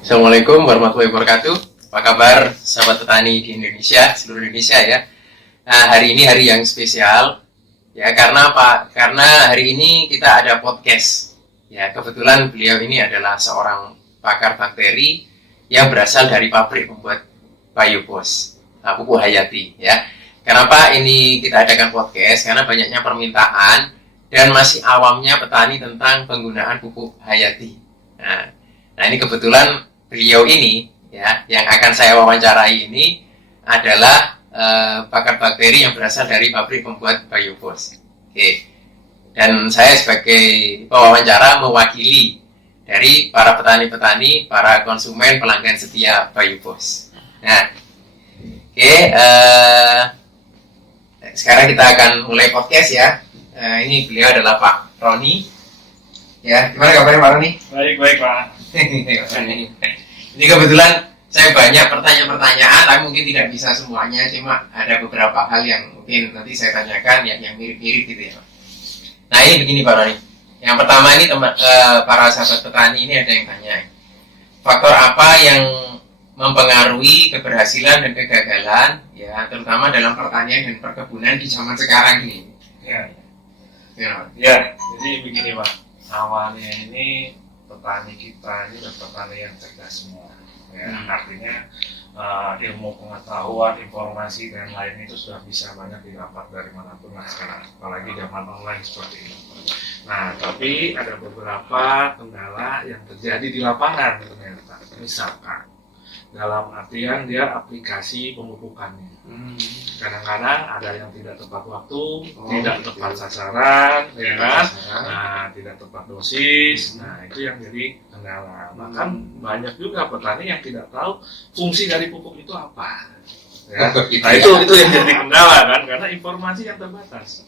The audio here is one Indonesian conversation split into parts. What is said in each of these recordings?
Assalamualaikum warahmatullahi wabarakatuh. Apa kabar sahabat petani di Indonesia, seluruh Indonesia ya. Nah, hari ini hari yang spesial ya, karena apa? Karena hari ini kita ada podcast. Ya, kebetulan beliau ini adalah seorang pakar bakteri yang berasal dari pabrik pembuat Biobos, Pupuk Hayati ya. Kenapa ini kita adakan podcast? Karena banyaknya permintaan dan masih awamnya petani tentang penggunaan pupuk Hayati. Nah, ini kebetulan beliau ini ya yang akan saya wawancarai ini adalah pakar bakteri yang berasal dari pabrik pembuat Biobos. Oke. Dan saya sebagai pewawancara mewakili dari para petani-petani, para konsumen pelanggan setia Biobos. Nah, oke. Sekarang kita akan mulai podcast ya. Ini beliau adalah Pak Roni. Ya, gimana kabarnya Pak Roni? Baik Pak. Ini kebetulan saya banyak pertanyaan-pertanyaan, tapi mungkin tidak bisa semuanya, cuma ada beberapa hal yang mungkin nanti saya tanyakan yang mirip-mirip gitu ya Pak. Nah ini begini Pak Roni. Yang pertama ini para sahabat petani ini ada yang tanya, faktor apa yang mempengaruhi keberhasilan dan kegagalan ya, terutama dalam pertanian dan perkebunan di zaman sekarang ini? Ya, jadi begini Pak. Awalnya ini petani kita ini adalah petani yang cerdas semua. Ya, artinya ilmu pengetahuan, informasi dan lain itu sudah bisa banyak didapat dari manapun lah sekarang, apalagi zaman online seperti ini. Nah, tapi ada beberapa kendala yang terjadi di lapangan ternyata. Misalkan dalam artian dia aplikasi pemupukannya. Kadang-kadang ada yang tidak tepat waktu, tidak tepat sasaran, ya kan? Nah, tidak tepat dosis. Nah, itu yang jadi kendala. Bahkan banyak juga petani yang tidak tahu fungsi dari pupuk itu apa. Ya. Nah, itu yang jadi kendala kan, karena informasi yang terbatas.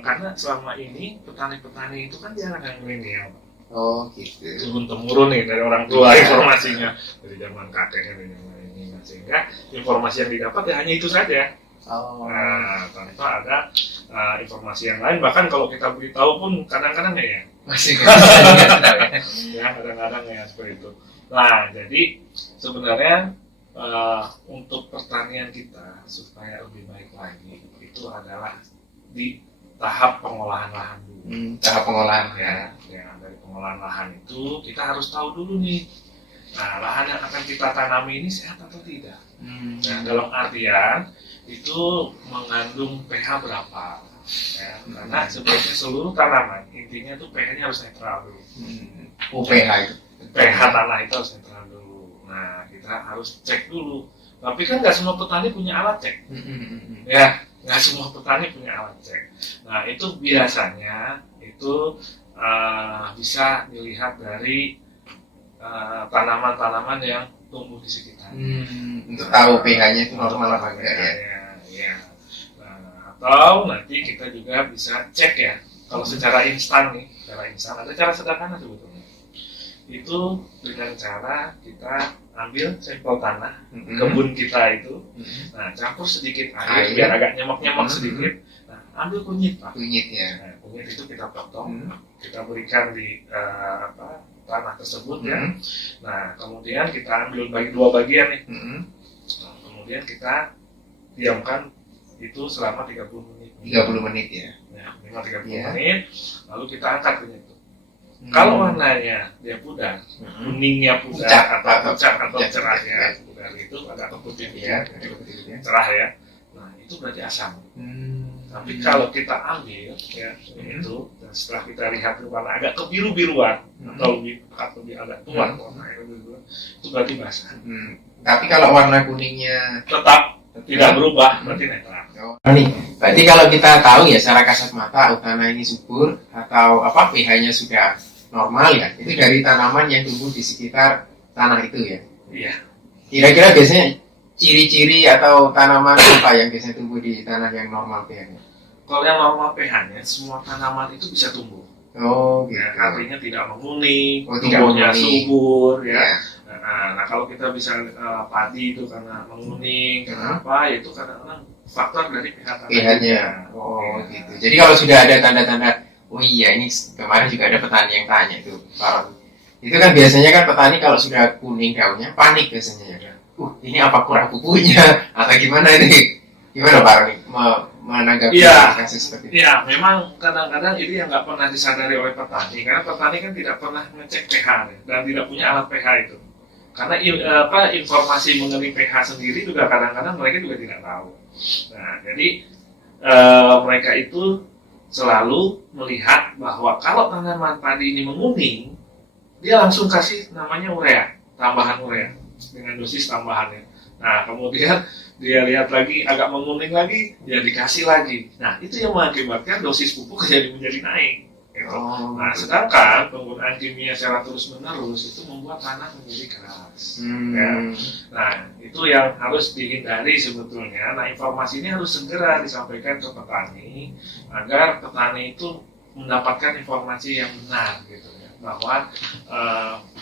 Karena selama ini petani-petani itu kan jarang yang milenial. Oh gitu. Turun-temurun nih dari orang tua informasinya dari zaman kakeknya dan yang lainnya, sehingga informasi yang didapat ya hanya itu saja. Nah, tanpa ada informasi yang lain. Bahkan kalau kita beritahu pun kadang-kadang ya masih ya kadang-kadang ya seperti itu. Nah, jadi sebenarnya untuk pertanian kita supaya lebih baik lagi itu adalah di tahap pengolahan lahan dulu. Tahap pengolahan ya. Dari pengolahan lahan itu kita harus tahu dulu nih, nah lahan yang akan kita tanami ini sehat atau tidak. Nah, dalam artian itu mengandung pH berapa ya, karena sebenarnya seluruh tanaman intinya tuh pH-nya harus netral dulu. pH itu pH tanah itu harus netral dulu. Nah, kita harus cek dulu, tapi kan nggak semua petani punya alat cek. Ya, nggak semua petani punya alat cek. Nah, itu biasanya itu bisa dilihat dari tanaman-tanaman yang tumbuh di sekitar. Untuk tahu pH-nya itu normal apa enggak ya? Nah, atau nanti kita juga bisa cek ya. Kalau secara instan nih, ada cara sederhana sebetulnya. Itu dengan cara kita ambil sampel tanah kebun kita itu, nah campur sedikit air biar agak nyemak-nyemak sedikit. Nah, ambil kunyit Pak. Kunyit ya. Nah, kunyit itu kita potong, kita berikan di tanah tersebut ya. Nah, kemudian kita ambil dua bagian nih. Nah, kemudian kita diamkan itu selama 30 menit. 30 menit ya. Nah, minimal 30 menit. Lalu kita angkat kunyit itu. Kalau warnanya dia pudar, kuningnya pudar atau pucat atau cerah ya, pudar itu agak keputih ya, cerah ya. Nah, itu berarti asam. Tapi kalau kita ambil ya itu, dan setelah kita lihat warna agak kebiru-biruan atau lebih agak tua warnanya kebiru-biruan, itu berarti basah. Tapi kalau warna kuningnya tetap tidak berubah, berarti netral. Nih, berarti kalau kita tahu ya secara kasat mata tanah ini subur atau pH-nya sudah normal ya, itu dari tanaman yang tumbuh di sekitar tanah itu ya. Iya. Kira-kira biasanya ciri-ciri atau tanaman apa yang biasanya tumbuh di tanah yang normal pH-nya? Kalau yang normal pH-nya, semua tanaman itu bisa tumbuh. Oh, gitu. Ya, artinya tidak menguning, tidak tumbuhnya menguning. subur ya. Ya. Nah, kalau kita bisa padi itu karena menguning, kenapa? Itu karena faktor dari pH-nya. Oh, gitu. Jadi kalau sudah ada tanda-tanda, oh iya ini kemarin juga ada petani yang tanya itu, Pak. Itu kan biasanya kan petani kalau sudah kuning daunnya panik biasanya ya kan. Ini apa kurang pupuknya atau gimana ini? Gimana Pak Roni menanggapi kasus seperti itu? Iya, memang kadang-kadang ini yang nggak pernah disadari oleh petani, karena petani kan tidak pernah ngecek pH dan tidak punya alat pH itu. Karena informasi mengenai pH sendiri juga kadang-kadang mereka juga tidak tahu. Nah, jadi mereka itu selalu melihat bahwa kalau tanaman padi ini menguning, dia langsung kasih namanya urea, tambahan urea dengan dosis tambahannya. Nah, kemudian dia lihat lagi agak menguning lagi, dia dikasih lagi. Nah, itu yang mengakibatkan dosis pupuk menjadi naik. Gitu. Nah, sedangkan penggunaan kimia secara terus-menerus itu membuat tanah menjadi keras. Ya. Nah, itu yang harus dihindari sebetulnya. Nah, informasi ini harus segera disampaikan ke petani agar petani itu mendapatkan informasi yang benar, gitu ya. Bahwa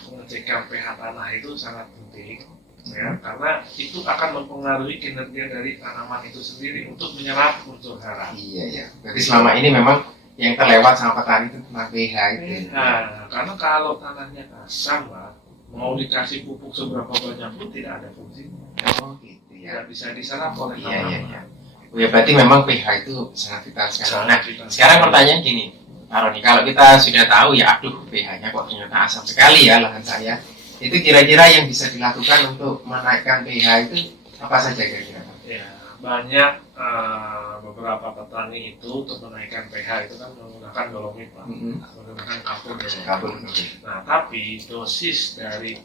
pengecekan pH tanah itu sangat penting. Ya, karena itu akan mempengaruhi kinerja dari tanaman itu sendiri untuk menyerap unsur hara. Iya ya. Berarti selama ini memang yang terlewat sama petani itu tentang pH itu. Nah, karena kalau tanahnya asam lah, mau dikasih pupuk seberapa banyak pun tidak ada fungsinya. Oh gitu ya. Tidak bisa diserap oleh Iya. tanaman. Ya berarti memang pH itu sangat vital sekali. Nah, sekarang pertanyaan gini, Pak Roni, kalau kita sudah tahu ya, aduh pH-nya kok ternyata asam sekali ya lahan saya. Itu kira-kira yang bisa dilakukan untuk menaikkan pH itu apa saja kira-kira? Ya, banyak beberapa petani itu untuk menaikkan pH itu kan menggunakan dolomit, Pak. Menggunakan kapur. Nah, tapi dosis dari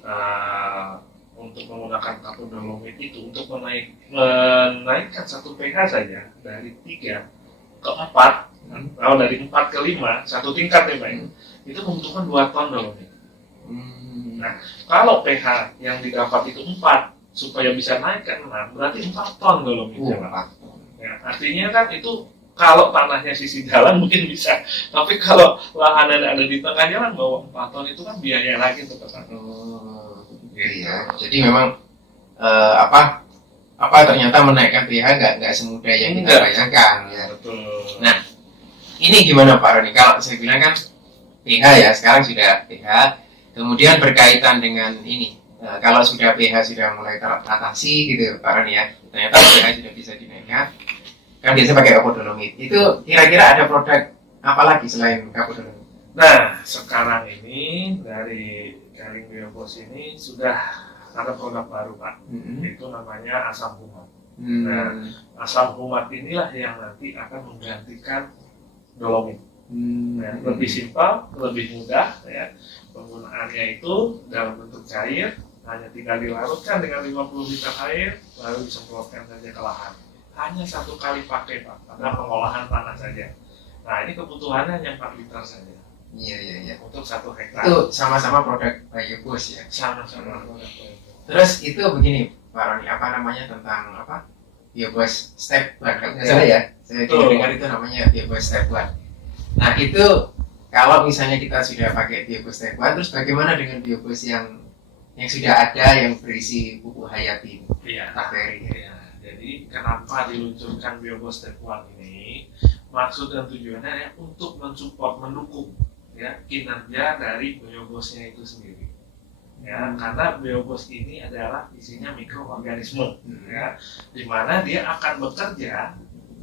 untuk menggunakan kapur dolomit itu untuk menaikkan satu pH saja dari 3 ke 4, kalau dari 4 ke 5, satu tingkat ya Pak, itu membutuhkan 2 ton dolomit. Nah, kalau pH yang didapat itu 4, supaya bisa naik ke 6, berarti 4 ton dolomitnya, Pak. Ya, artinya kan itu kalau tanahnya sisi jalan mungkin bisa, tapi kalau lahan ada di tengah jalan bawa 4 ton itu kan biaya lagi untuk petani. Iya. Jadi memang ternyata menaikkan pH nggak semudah yang kita bayangkan. Ya. Betul. Nah, ini gimana Pak Roni? Kalau saya bilang kan pH ya, sekarang sudah pH. Kemudian berkaitan dengan ini, kalau sudah pH sudah mulai teratasi gitu Pak Roni ya, ternyata pH sudah bisa dinaikkan, kan biasanya pakai kapodolomit. Itu kira-kira ada produk apa lagi selain kapodolomit? Nah, sekarang ini dari Garing Biobos ini sudah ada produk baru Pak, itu namanya asam humat. Nah, asam humat inilah yang nanti akan menggantikan dolomit. Nah, lebih simpel, lebih mudah ya. Penggunaannya itu dalam bentuk cair, hanya tinggal dilarutkan dengan 50 liter air, lalu disemprotkan saja ke lahan. Hanya 1 kali pakai Pak, karena pengolahan tanah saja. Nah, ini kebutuhannya hanya 4 liter saja. Iya. Untuk 1 hektar. Itu sama-sama produk Biobos ya? Sama-sama produk Biobos. Terus itu begini Pak Roni, apa namanya tentang apa? Biobos step 1, kalau nggak salah ya? Saya dengar itu namanya Biobos step 1. Nah itu kalau misalnya kita sudah pakai Biobos step 1, terus bagaimana dengan Biobos yang sudah ada yang berisi pupuk hayati bakteri? Iya. Jadi kenapa diluncurkan Biobos step 1 ini? Maksud dan tujuannya ya untuk mensupport, mendukung ya kinerja dari biobosnya itu sendiri. Ya, karena biobos ini adalah isinya mikroorganisme, ya, di mana dia akan bekerja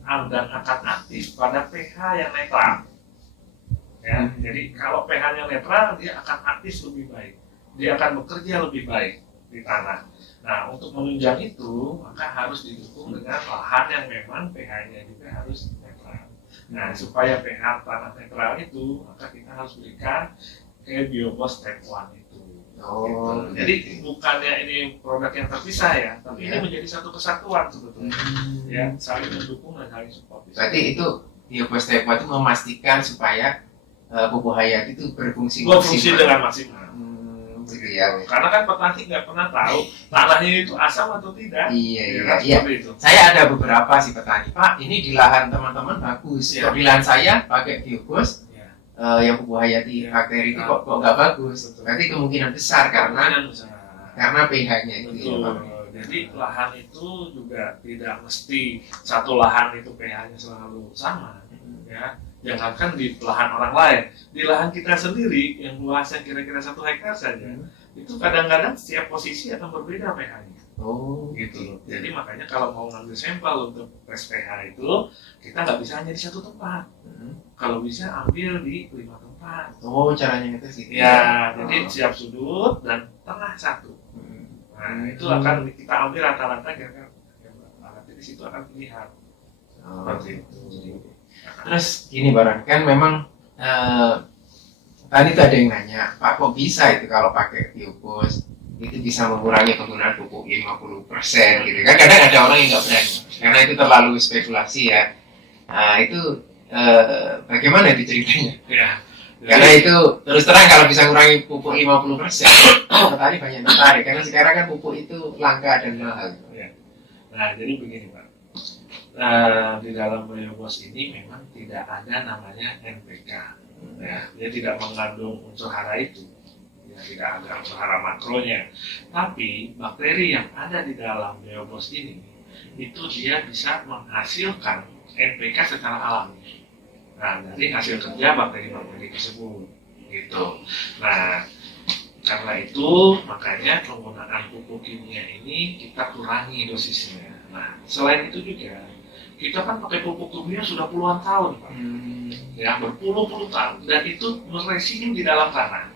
dan akan aktif pada pH yang netral. Ya, jadi kalau pH-nya netral, dia akan aktif lebih baik, dia akan bekerja lebih baik di tanah. Nah, untuk menunjang itu, maka harus didukung dengan lahan yang memang pH-nya juga harus netral. Nah, supaya pH tanah netral itu, maka kita harus berikan ke Biobos step 1 itu. Gitu. Jadi bukannya ini produk yang terpisah ya, tapi ini menjadi satu kesatuan sebetulnya. Ya, saling mendukung dan saling support. Berarti itu Biobos step 1 itu memastikan supaya pupuk hayati itu berfungsi dengan maksimal. Gitu ya. Karena kan petani nggak pernah tahu tanahnya itu asam atau tidak. Iya. Saya ada beberapa sih petani, Pak. Ini di lahan teman-teman bagus. Kalau di lahan saya pakai Biobos, yang pupuk hayati bakteri itu kok nggak bagus. Berarti kemungkinan besar karena pH-nya itu. Jadi lahan itu juga tidak mesti satu lahan itu pH-nya selalu sama. Ya, Jangankan di lahan orang lain, di lahan kita sendiri yang luasnya kira-kira 1 hektar saja, itu kadang-kadang setiap posisi akan berbeda pH-nya. Oh, Gitu loh. Jadi makanya kalau mau ngambil sampel untuk tes pH itu, kita nggak bisa hanya di 1 tempat. Kalau bisa ambil di 5 tempat. Oh, caranya ngetes gitu. Ya, jadi setiap sudut dan tengah 1. Nah, itu akan kita ambil rata-rata kira-kira. Nanti di situ akan dilihat. Seperti itu. Terus gini Baron, kan memang tadi tuh ada yang nanya, Pak kok bisa itu kalau pakai biopos itu bisa mengurangi penggunaan pupuk 50% gitu kan? Kadang ada orang yang nggak berani, karena itu terlalu spekulasi ya. Nah itu bagaimana itu ceritanya? Ya. Karena itu terus terang kalau bisa mengurangi pupuk 50%, petani banyak tertarik karena sekarang kan pupuk itu langka dan mahal. Nah jadi begini Pak. Di dalam biopos ini memang tidak ada namanya NPK, ya, dia tidak mengandung unsur hara itu, ya, tidak ada unsur hara makronya. Tapi bakteri yang ada di dalam biopos ini itu dia bisa menghasilkan NPK secara alami. Nah dari hasil kerja bakteri-bakteri tersebut, gitu. Nah karena itu makanya penggunaan pupuk kimia ini kita kurangi dosisnya. Nah selain itu juga kita kan pakai pupuk kimia sudah puluhan tahun, Pak. Ya, berpuluh-puluh tahun, dan itu meresidu di dalam tanah.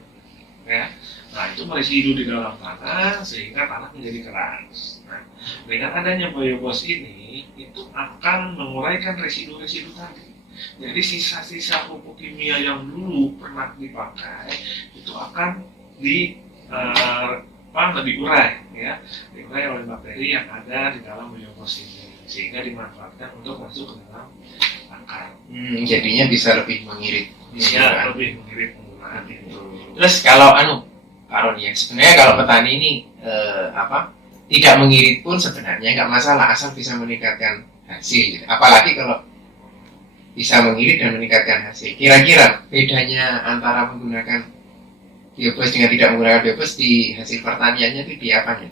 Ya. Nah, itu meresidu di dalam tanah sehingga tanah menjadi keras. Nah, dengan adanya biopos ini, itu akan menguraikan residu-residu tadi. Jadi sisa-sisa pupuk kimia yang dulu pernah dipakai itu akan diurai, ya, diurai oleh bakteri yang ada di dalam biopos ini, sehingga dimanfaatkan untuk masuk ke dalam akar. Jadinya bisa lebih mengirit. Bisa lebih mengirit penggunaan itu. Terus kalau Baron ya, sebenarnya kalau petani ini tidak mengirit pun sebenarnya nggak masalah asal bisa meningkatkan hasil. Apalagi kalau bisa mengirit dan meningkatkan hasil. Kira-kira bedanya antara menggunakan biopos dengan tidak menggunakan biopos di hasil pertaniannya itu di apanya?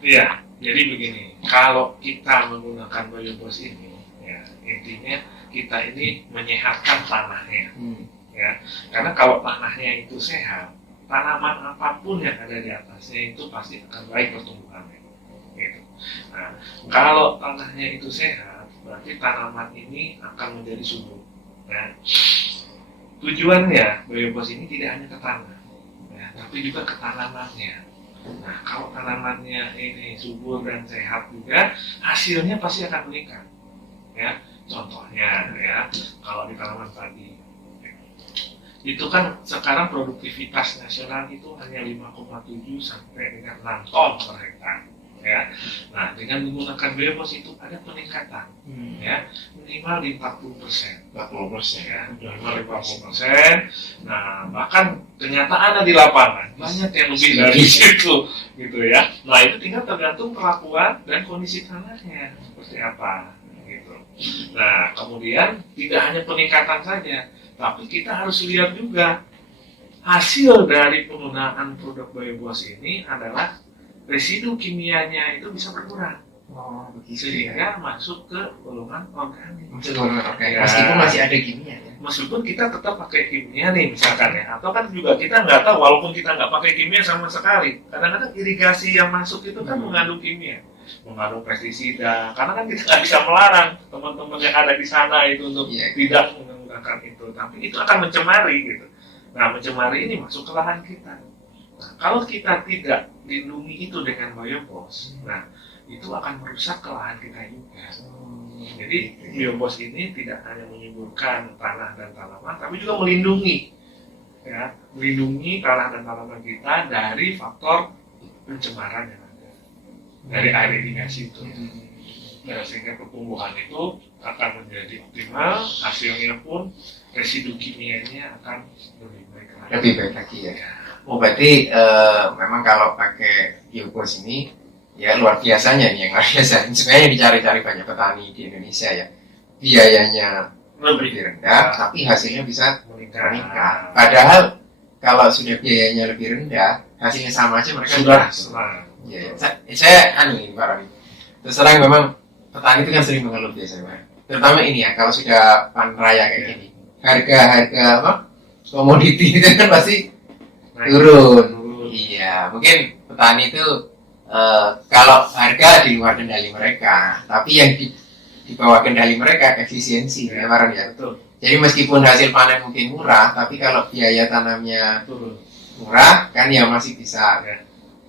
Iya, jadi begini, kalau kita menggunakan biopos ini, ya, intinya kita ini menyehatkan tanahnya, ya, karena kalau tanahnya itu sehat, tanaman apapun yang ada di atasnya itu pasti akan baik pertumbuhannya, gitu. Nah, kalau tanahnya itu sehat, berarti tanaman ini akan menjadi subur. Nah, tujuannya biopos ini tidak hanya ke tanah, ya, tapi juga ke tanamannya. Nah, kalau tanamannya ini subur dan sehat juga, hasilnya pasti akan meningkat. Ya, contohnya ya, kalau di tanaman padi, itu kan sekarang produktivitas nasional itu hanya 5,7 sampai dengan 6 ton per hektar. Ya, nah dengan menggunakan biopos itu ada peningkatan, ya, minimal di 40%, 40%, ya, minimal 40%. Nah bahkan kenyataan di lapangan banyak yang lebih dari situ, gitu ya. Nah itu tinggal tergantung perlakuan dan kondisi tanahnya seperti apa, gitu. Nah kemudian tidak hanya peningkatan saja, tapi kita harus lihat juga hasil dari penggunaan produk biopos ini adalah residu kimianya itu bisa berkurang, sehingga masuk ke golongan organik. Ya. Meskipun masih ada kimia ya. Meskipun kita tetap pakai kimia nih misalkan ya, atau kan juga kita nggak tahu, walaupun kita nggak pakai kimia sama sekali, kadang-kadang irigasi yang masuk itu kan mengandung kimia, mengandung pestisida, karena kan kita nggak bisa melarang teman-teman yang ada di sana itu untuk tidak menggunakan itu, tapi itu akan mencemari gitu. Nah mencemari ini masuk ke lahan kita. Nah, kalau kita tidak lindungi itu dengan biopos, nah itu akan merusak ke lahan kita juga. Jadi biopos ini tidak hanya menyuburkan tanah dan tanaman, tapi juga melindungi, ya, melindungi tanah dan tanaman kita dari faktor pencemaran yang ada dari air irigasi itu. Nah, sehingga pertumbuhan itu akan menjadi optimal, hasilnya pun residu kimianya akan lebih baik lagi. Lebih baik lagi ya. Oh berarti memang kalau pakai biopos ini ya luar biasanya nih, yang luar biasa. Sebenarnya dicari-cari banyak petani di Indonesia ya. Biayanya lebih rendah, tapi hasilnya bisa meningkat. Padahal kalau sudah biayanya lebih rendah, hasilnya sama aja mereka sudah senang. Ya, saya ini Pak Rani. Terus terang memang petani itu kan sering mengeluh biasanya, Pak. terutama ini ya, kalau sudah panen raya kayak gini, harga apa komoditi itu kan pasti turun. Iya, mungkin petani itu kalau harga di luar kendali mereka, tapi yang di bawah kendali mereka efisiensi, ya Baron ya. Betul. Jadi meskipun hasil panen mungkin murah, tapi kalau biaya tanamnya murah, kan ya masih bisa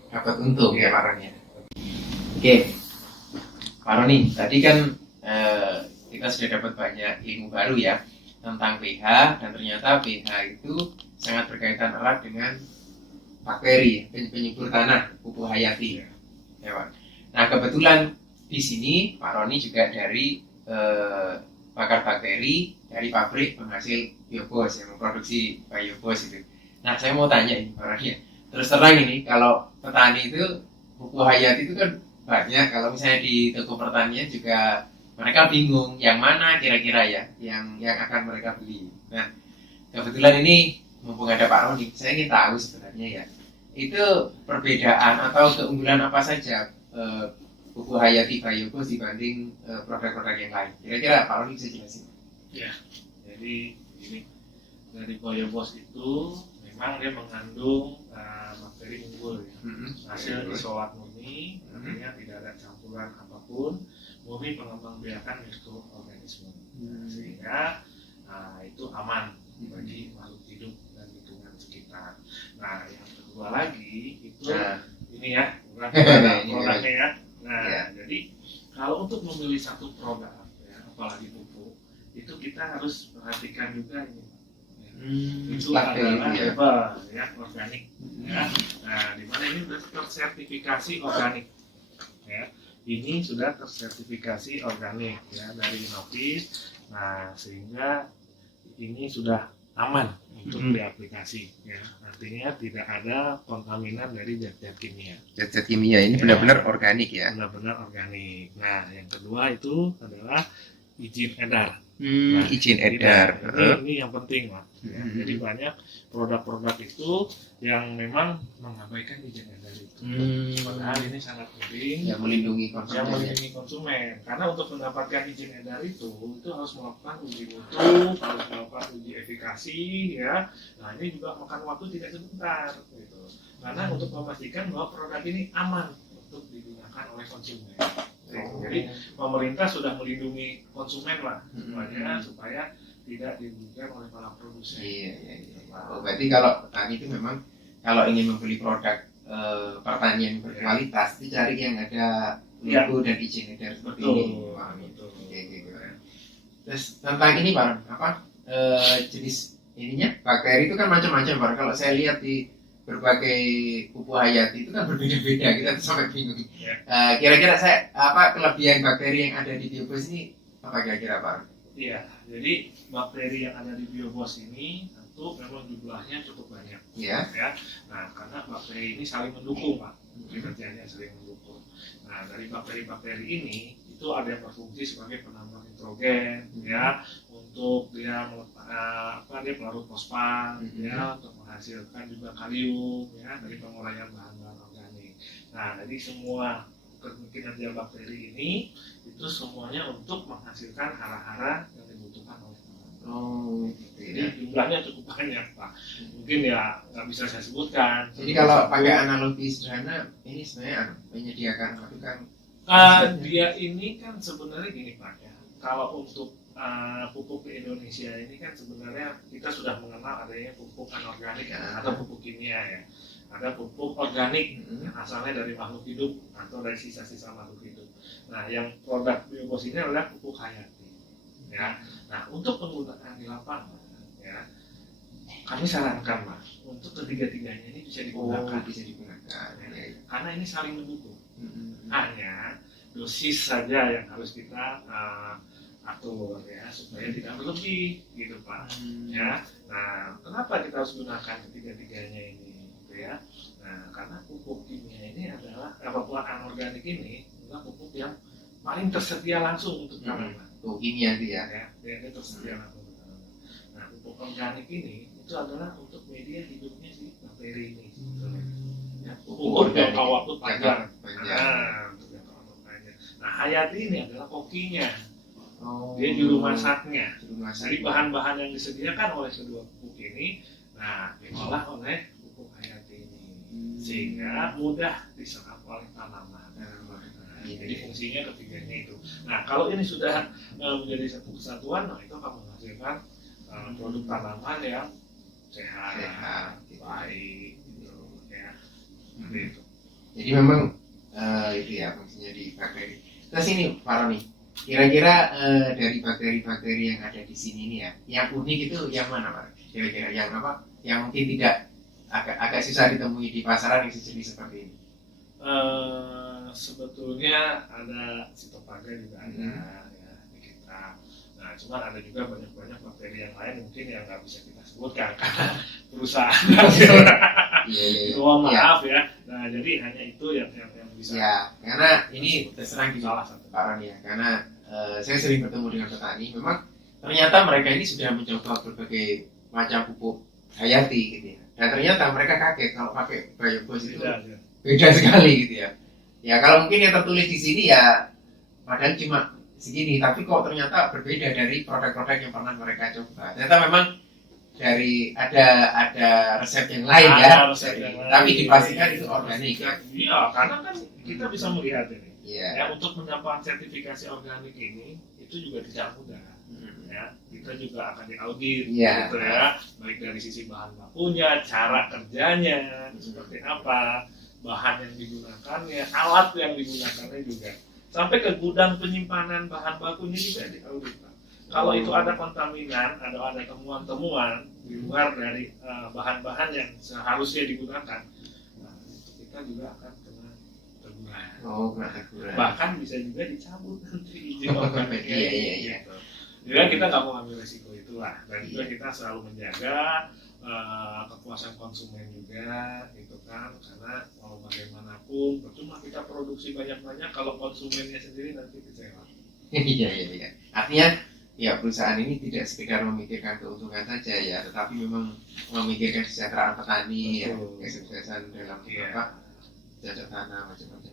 dapat untung ya Baron ya. Oke, Baron nih, tadi kan kita sudah dapat banyak ilmu baru ya tentang pH, dan ternyata pH itu sangat berkaitan erat dengan bakteri, penyubur tanah, pupuk hayati ya Pak. Nah kebetulan di sini Pak Roni juga dari pakar bakteri dari pabrik penghasil biobos yang memproduksi biobos itu. Nah saya mau tanya ini Pak Roni ya, terus terang ini kalau petani itu pupuk hayati itu kan banyak, kalau misalnya di toko pertanian juga mereka bingung yang mana kira-kira ya yang akan mereka beli. Nah kebetulan ini mumpung ada Pak Roni, saya ingin tahu sebenarnya ya itu perbedaan atau keunggulan apa saja pupuk hayati biobos dibanding produk-produk yang lain. Kira-kira Pak Roni bisa jelasin? Ya, jadi ini dari biobos itu memang dia mengandung bakteri unggul ya. Hasil isolat murni, artinya tidak ada campuran apapun, murni pengembangbiakan mikroorganisme, sehingga itu aman bagi makhluk hidup dan lingkungan sekitar. Nah, yang kedua lagi itu ini ya, produknya ya. Nah, jadi kalau untuk memilih satu produk, ya, apalagi pupuk, itu kita harus perhatikan juga ini. Itu adalah ya, organik. Ya. Nah, di mana ini sudah tersertifikasi organik. Ya. Ini sudah tersertifikasi organik ya dari Innovis. Nah, sehingga ini sudah aman untuk diaplikasi ya. Artinya tidak ada kontaminan dari zat-zat kimia. Zat-zat kimia ini benar-benar organik ya. Benar-benar organik. Nah, yang kedua itu adalah izin edar. Izin edar. Ini yang penting Pak. Ya, jadi banyak produk-produk itu yang memang mengabaikan izin edar itu. Padahal ini sangat penting yang melindungi konsumen. Karena untuk mendapatkan izin edar itu harus melakukan uji mutu, harus melakukan uji efikasi ya. Nah ini juga makan waktu tidak sebentar gitu. Karena untuk memastikan bahwa produk ini aman untuk digunakan oleh konsumen. Jadi pemerintah sudah melindungi konsumen lah supaya tidak dirugikan oleh para produsen. Iya. Oh, berarti kalau petani itu memang kalau ingin membeli produk pertanian berkualitas, dicari yang ada logo dan izin edar seperti ini. Betul. Terus tentang ini Pak, jenis ininya bakteri itu kan macam-macam Pak. Kalau saya lihat di berbagai pupuk hayati itu kan berbeda-beda, kita tuh sampai bingung. Kira-kira kelebihan bakteri yang ada di biobos ini apa kira-kira Pak? Iya, jadi bakteri yang ada di biobos ini tentu memang jumlahnya cukup banyak. Ya. Nah, karena bakteri ini saling mendukung Pak, kinerjanya saling mendukung. Nah, dari bakteri-bakteri ini itu ada yang berfungsi sebagai penambah nitrogen, ya, untuk dia dia pelarut fosfat, ya, untuk menghasilkan juga kalium, ya, dari penguraian bahan-bahan organik. Nah, jadi semua kinerja bakteri ini itu semuanya untuk menghasilkan hara-hara yang dibutuhkan oleh tanaman. Jadi jumlahnya cukup banyak Pak. Mungkin ya nggak bisa saya sebutkan. Jadi kalau pakai analogi sederhana, ini sebenarnya menyediakan kan? Dia ini kan sebenarnya gini Pak ya. Kalau untuk pupuk di Indonesia ini kan sebenarnya kita sudah mengenal adanya pupuk anorganik atau pupuk kimia ya. Ada pupuk organik yang asalnya dari makhluk hidup atau dari sisa-sisa makhluk hidup. Nah, yang produk biobos ini adalah pupuk hayati. Ya. Nah, untuk penggunaan di lapangan, ya, kami sarankan Mas, untuk ketiga-tiganya ini bisa digunakan. Karena ini saling mendukung. Hanya dosis saja yang harus kita atur ya supaya tidak berlebih gitu Pak. Ya. Nah, kenapa kita harus gunakan ketiga-tiganya ini? Ya. Nah, karena pupuk kimia ini adalah pupuk anorganik ini adalah pupuk yang paling tersedia langsung untuk tanaman. Pupuk kimia itu ya. Dia tersedia langsung untuk tanaman. Nah, pupuk organik ini itu adalah untuk media hidupnya si bakteri ini. Ya, pupuk untuk waktu panjang. Nah, hayati ini adalah kokinya. Dia juru masaknya. masak. Jadi bahan-bahan yang disediakan oleh kedua pupuk ini, nah diolah oleh pupuk hayati ini, sehingga mudah diserap oleh tanaman. Jadi fungsinya ketiganya itu. Nah kalau ini sudah menjadi satu kesatuan, nah itu akan menghasilkan produk tanaman yang sehat, baik, gitu ya. Seperti itu. Jadi memang itu ya fungsinya di bakteri. Terus ini Pak Roni, kira-kira dari bakteri-bakteri yang ada di sini nih ya, yang unik itu yang mana Pak? Kira-kira yang apa? Yang mungkin tidak agak susah ditemui di pasaran yang sejenis seperti ini. Sebetulnya ada sitopaga juga ada ya di kita. Nah, cuman ada juga banyak bakteri yang lain mungkin yang nggak bisa kita sebutkan karena perusahaan. Mohon maaf ya. Nah, jadi hanya itu yang bisa. Ya, karena ini terserang salah satu. Pak Roni ya, karena saya sering bertemu dengan petani. Memang ternyata mereka ini sudah mencoba berbagai macam pupuk hayati gitu ya. Dan ternyata mereka kaget kalau pakai biobos itu beda sekali gitu ya. Ya kalau mungkin yang tertulis di sini ya padahal cuma segini, tapi kok ternyata berbeda dari produk-produk yang pernah mereka coba. Ternyata memang dari ada resep yang lain tapi dipastikan itu organik ya. Iya, karena kan kita bisa melihat ini. Ya, untuk mendapatkan sertifikasi organik ini itu juga tidak mudah. Ya, kita juga akan diaudit gitu ya, baik dari sisi bahan bakunya, cara kerjanya seperti apa, bahan yang digunakannya, alat yang digunakannya juga, sampai ke gudang penyimpanan bahan bakunya juga diaudit. Kalau itu ada kontaminan, ada temuan-temuan di luar dari bahan-bahan yang seharusnya digunakan, nah, kita juga akan kena teguran. Bahkan bisa juga dicabut nanti izin organiknya. Gitu. Jadi kita nggak mau ambil resiko itulah, dan juga kita selalu menjaga kepuasan konsumen juga, itu kan, karena mau bagaimanapun percuma kita produksi banyak-banyak kalau konsumennya sendiri nanti kecewa. Iya. Artinya ya perusahaan ini tidak sekedar memikirkan keuntungan saja ya, tetapi memang memikirkan kesejahteraan petani, ya, kesuksesan dalam cocok tanam macam-macam.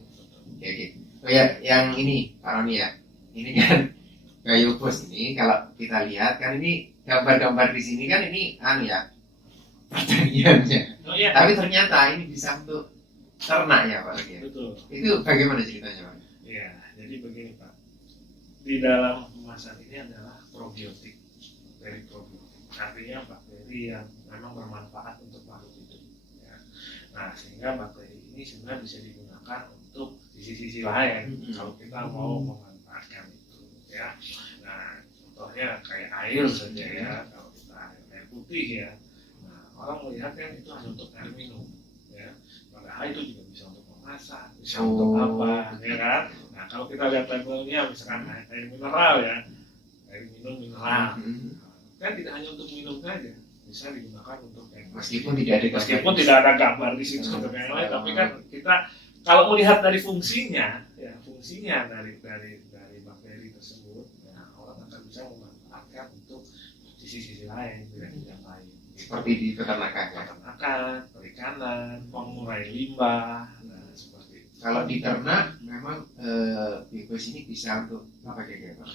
Ya gitu. Oh ya, yang ini Pak Roni ya, ini kan biobos ini kalau kita lihat kan ini gambar-gambar di sini kan ini pertaniannya. Tapi ternyata ini bisa untuk ternak ya Pak. Betul. Itu bagaimana ceritanya Pak? Iya, jadi begini Pak. Di dalam kemasan ini adalah probiotik, bakteri probiotik. Artinya bakteri yang memang bermanfaat untuk makhluk hidup. Ya. Nah, sehingga bakteri ini sebenarnya bisa digunakan untuk sisi-sisi lain kalau kita mau memanfaatkan itu. Ya, nah contohnya kayak air saja ya, kalau kita air putih ya, nah orang melihat kan itu hanya untuk air minum, ya, padahal itu juga bisa untuk memasak, bisa untuk apa, ya kan? Nah kalau kita lihat labelnya misalkan air mineral ya, air minum mineral, kan tidak hanya untuk minum saja, bisa digunakan untuk yang meskipun tidak ada gambar di situ untuk yang lain, tapi kan kita kalau melihat dari fungsinya, ya fungsinya dari bakteri tersebut, ya, orang akan bisa memanfaatkan untuk sisi-sisi lain, yang lain. Seperti di peternakan, perikanan, pengurai limbah, nah seperti itu. Kalau di ternak, memang biobos ini bisa untuk apa kira-kira?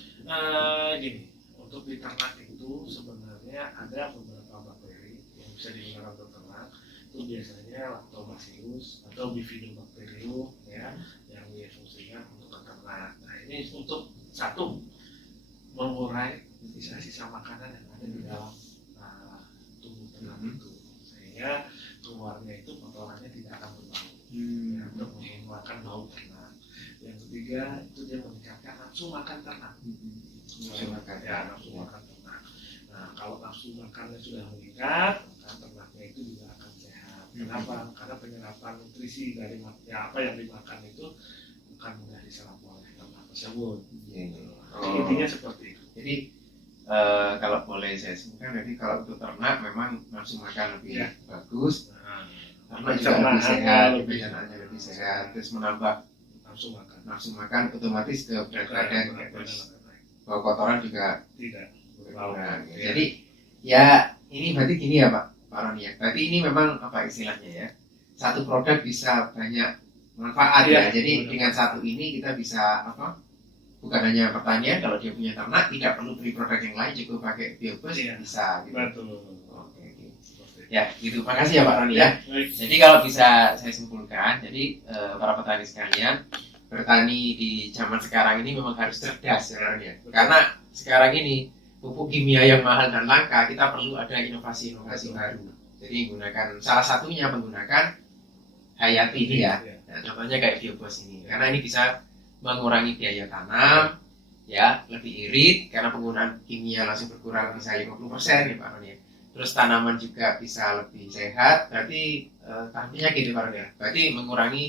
Gini, untuk di ternak itu sebenarnya ada beberapa bakteri yang bisa digunakan untuk ternak. Itu biasanya Lactobacillus atau Bifidobacterium ya, yang fungsinya untuk ternak. Nah ini untuk satu mengurai sisa-sisa makanan yang ada di dalam tubuh ternak itu, sehingga keluarnya itu kotorannya tidak akan berbau, ya, untuk menghilangkan bau ternak. Yang ketiga itu dia meningkatkan nafsu makan ternak. Nafsu makan ternak. Nah kalau nafsu makannya sudah meningkat, maka ternaknya itu juga akan sehat. Kenapa? Karena penyerapan nutrisi dari apa yang dimakan itu bukan mudah diserap oleh ternak tersebut. Intinya seperti itu. Jadi kalau boleh saya sebutkan, jadi kalau untuk ternak memang nafsu makan lebih bagus, ternak juga lebih sehat, pencernaannya lebih sehat, terus menambah nafsu makan otomatis ke berat badan, terus bau kotoran juga tidak berkurang. Jadi ya ini berarti gini ya Pak Roni ya. Berarti ini memang apa istilahnya ya? Satu produk bisa banyak manfaat ya. Jadi dengan satu ini kita bisa bukan hanya pertanian, kalau dia punya ternak tidak perlu beli produk yang lain, cukup pakai biobus bisa gitu. Betul. Oke. Ya gitu, makasih ya Pak Roni ya. Baik. Jadi kalau bisa saya simpulkan, jadi para petani sekalian, bertani di zaman sekarang ini memang harus cerdas sebenarnya. Karena sekarang ini pupuk kimia yang mahal dan langka, kita perlu ada inovasi-inovasi baru. Jadi menggunakan, salah satunya menggunakan hayati ini ya. Nah, contohnya kayak biobos ini, karena ini bisa mengurangi biaya tanam, ya lebih irit karena penggunaan kimia langsung berkurang bisa 50% ya Pak Roni. Terus tanaman juga bisa lebih sehat, berarti tahapnya gitu Pak Roni. Berarti mengurangi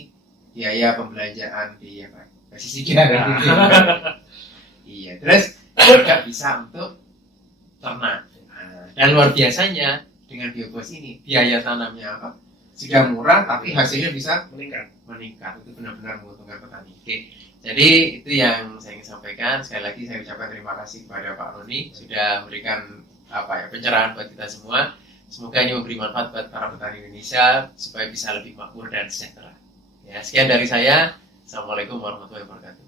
biaya pembelanjaan di pestisida gitu. Iya, terus juga bisa untuk ternak. Nah, dan luar biasanya dengan biobos ini biaya tanamnya apa? Sudah murah tapi hasilnya bisa meningkat. Itu benar-benar menguntungkan petani. Oke. Jadi itu yang saya ingin sampaikan. Sekali lagi saya ucapkan terima kasih kepada Pak Roni sudah memberikan pencerahan buat kita semua. Semoga ini memberi manfaat buat para petani Indonesia supaya bisa lebih makmur dan sejahtera. Ya, sekian dari saya. Assalamualaikum warahmatullahi wabarakatuh.